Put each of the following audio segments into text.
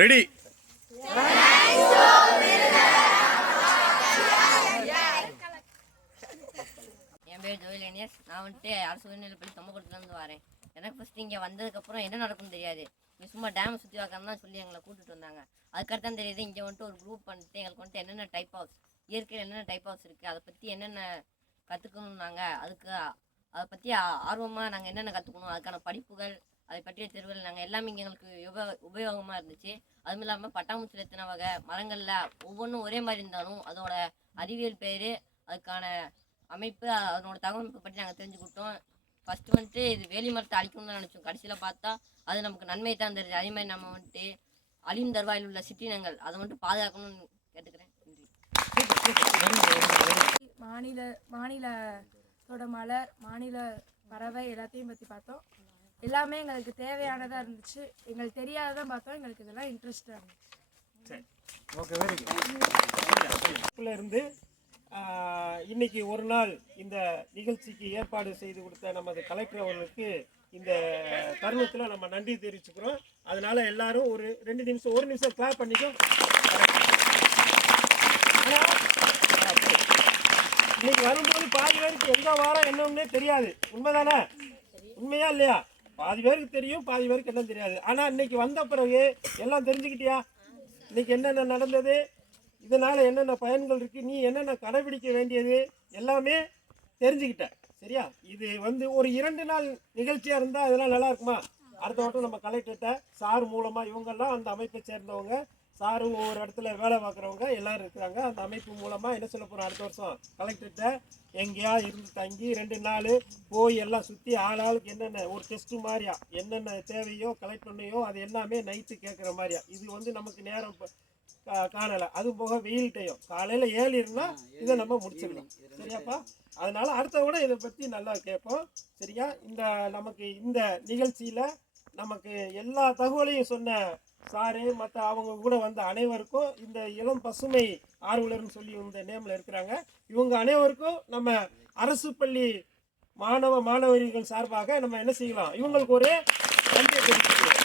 Ready. என் பேர் ஜோயிலேனியஸ். நான் வந்துட்டு அரசு உயர்நிலைப்பள்ளி தொம்மக்குளத்துலேருந்து வரேன். எனக்கு ஃபஸ்ட்டு இங்கே வந்ததுக்கப்புறம் என்ன நடக்கும்னு தெரியாது. இங்கே சும்மா டேம் சுற்றி பார்க்கறதுன்னு தான் சொல்லி எங்களை கூட்டிகிட்டு வந்தாங்க. அதுக்கடுத்து தான் தெரியுது இங்கே வந்துட்டு ஒரு குரூப் பண்ணிட்டு எங்களுக்கு வந்துட்டு என்னென்ன டைப் ஹவுஸ், இயற்கையில் என்னென்ன டைப் ஹவுஸ் இருக்குது, அதை பற்றி என்னென்ன கற்றுக்கணும்னாங்க. அதை பற்றி ஆர்வமாக நாங்கள் என்னென்ன கற்றுக்கணும், அதுக்கான படிப்புகள், அதை பற்றிய தெருவில் நாங்கள் எல்லாமே இங்கே எங்களுக்கு உபயோகமாக இருந்துச்சு. அதுவும் இல்லாமல் பட்டாம்பூச்சியில் எத்தனை வகை, மரங்களில் ஒவ்வொன்றும் ஒரே மாதிரி இருந்தாலும் அதோட அறிவியல் பேர், அதுக்கான அமைப்பு, அதனோட தகவமைப்பை பற்றி நாங்கள் தெரிஞ்சுக்கிட்டோம். ஃபஸ்ட்டு வந்துட்டு இது வேலி மரத்தை அழிக்கணும்னு தான் நினச்சோம். கடைசியில் பார்த்தா அது நமக்கு நன்மை தான் தருது. அதே மாதிரி நம்ம வந்துட்டு அழியும் தருவாயில் உள்ள சிற்றினங்கள் அதை வந்துட்டு பாதுகாக்கணும்னு கேட்டுக்கிறேன். மாநிலத்தோட மலர், மாநில பறவை எல்லாத்தையும் பற்றி பார்த்தோம். எல்லாமே எங்களுக்கு தேவையானதாக இருந்துச்சு. எங்களுக்கு தெரியாததான் பார்த்தோம். எங்களுக்கு இதெல்லாம் இன்ட்ரெஸ்டாக இருந்துச்சு. Okay, very good. இருந்து இன்னைக்கு ஒரு நாள் இந்த நிகழ்ச்சிக்கு ஏற்பாடு செய்து கொடுத்த நமது கலெக்டர் அவர்களுக்கு இந்த தருணத்தில் நம்ம நன்றி தெரிவிச்சுக்கிறோம். அதனால எல்லாரும் ஒரு 2 நிமிஷம் 1 நிமிஷம் கிளாப் பண்ணிக்கோ. இன்னைக்கு வரும்போது பாதி பேருக்கு எந்த வாரம் என்னன்னே தெரியாது. உண்மைதானே? உண்மையா இல்லையா? பாதி பேருக்கு தெரியும், பாதி பேருக்கு என்ன தெரியாது. ஆனால் இன்னைக்கு வந்த பிறகு எல்லாம் தெரிஞ்சுக்கிட்டியா? இன்னைக்கு என்னென்ன நடந்தது, இதனால் என்னென்ன பயன்கள் இருக்குது, நீ என்னென்ன கடைபிடிக்க வேண்டியது எல்லாமே தெரிஞ்சுக்கிட்ட. சரியா? இது ஒரு 2 நாள் நிகழ்ச்சியாக இருந்தால் அதெல்லாம் நல்லா இருக்குமா? அடுத்த வட்டம் நம்ம கலெக்டர்கிட்ட சார் மூலமாக இவங்கெல்லாம் அந்த அமைப்பை சேர்ந்தவங்க, சாரு ஒவ்வொரு இடத்துல வேலை பார்க்குறவங்க எல்லோரும் இருக்கிறாங்க. அந்த அமைப்பு மூலமாக என்ன சொல்ல போகிறோம், அடுத்த வருஷம் கலெக்டர்கிட்ட எங்கேயா இருந்து தங்கி 2 நாள் போய் எல்லாம் சுற்றி ஆளுக்கு என்னென்ன ஒரு டெஸ்ட்டு மாதிரியா என்னென்ன தேவையோ கலெக்ட் பண்ணியோ அது எல்லாமே நைட்டு கேட்குற மாதிரியா. இது நமக்கு நேரம் காணலை. அது போக வெயில் டைம் காலையில் 7 இருந்தால் இதை நம்ம முடிச்சிடலாம். சரியாப்பா? அதனால் அடுத்த விட இதை பற்றி நல்லா கேட்போம். சரியா? நமக்கு இந்த நிகழ்ச்சியில் நமக்கு எல்லா தகவலையும் சொன்ன சாரு மற்ற அவங்க கூட வந்த அனைவருக்கும், இந்த இளம் பசுமை ஆர்வலர்னு சொல்லி இந்த நேமில் இருக்கிறாங்க, இவங்க அனைவருக்கும் நம்ம அரசு பள்ளி மாணவர்கள் சார்பாக நம்ம என்ன செய்யலாம், இவங்களுக்கு ஒரு நன்றியை தெரிவிச்சுக்கலாம்.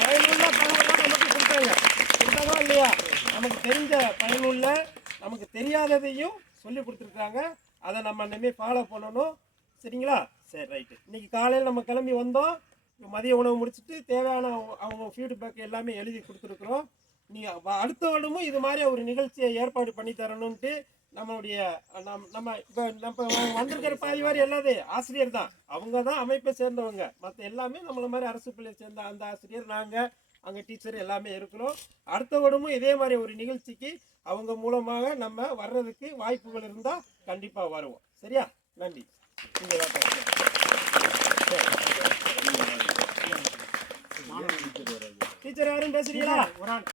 பயனுள்ள தகவலாம் நமக்கு கொடுத்தாங்க இல்லையா? நமக்கு தெரிஞ்ச பயனுள்ள, நமக்கு தெரியாததையும் சொல்லி கொடுத்துருக்காங்க. அதை நம்ம இனிமேல் ஃபாலோ பண்ணணும். சரிங்களா? சரி, ரைட்டு. இன்னைக்கு காலையில் நம்ம கிளம்பி வந்தோம். மதிய உணவு முடிச்சுட்டு தேவையான அவங்க ஃபீட்பேக் எல்லாமே எழுதி கொடுத்துருக்குறோம். நீங்கள் அடுத்த வருடமும் இது மாதிரி ஒரு நிகழ்ச்சியை ஏற்பாடு பண்ணி தரணுன்ட்டு நம்மளுடைய நம்ம வந்திருக்கிற பாதிவாரி எல்லாது ஆசிரியர் தான். அவங்க தான் அமைப்பை சேர்ந்தவங்க. மற்ற எல்லாமே நம்மள மாதிரி அரசு பள்ளியை சேர்ந்த அந்த ஆசிரியர், நாங்கள் அங்கே டீச்சர் எல்லாமே இருக்கிறோம். அடுத்த வருடமும் இதே மாதிரி ஒரு நிகழ்ச்சிக்கு அவங்க மூலமாக நம்ம வர்றதுக்கு வாய்ப்புகள் இருந்தால் கண்டிப்பாக வருவோம். சரியா? நன்றி. டீச்சர் யாரும் பேசுறீங்களா?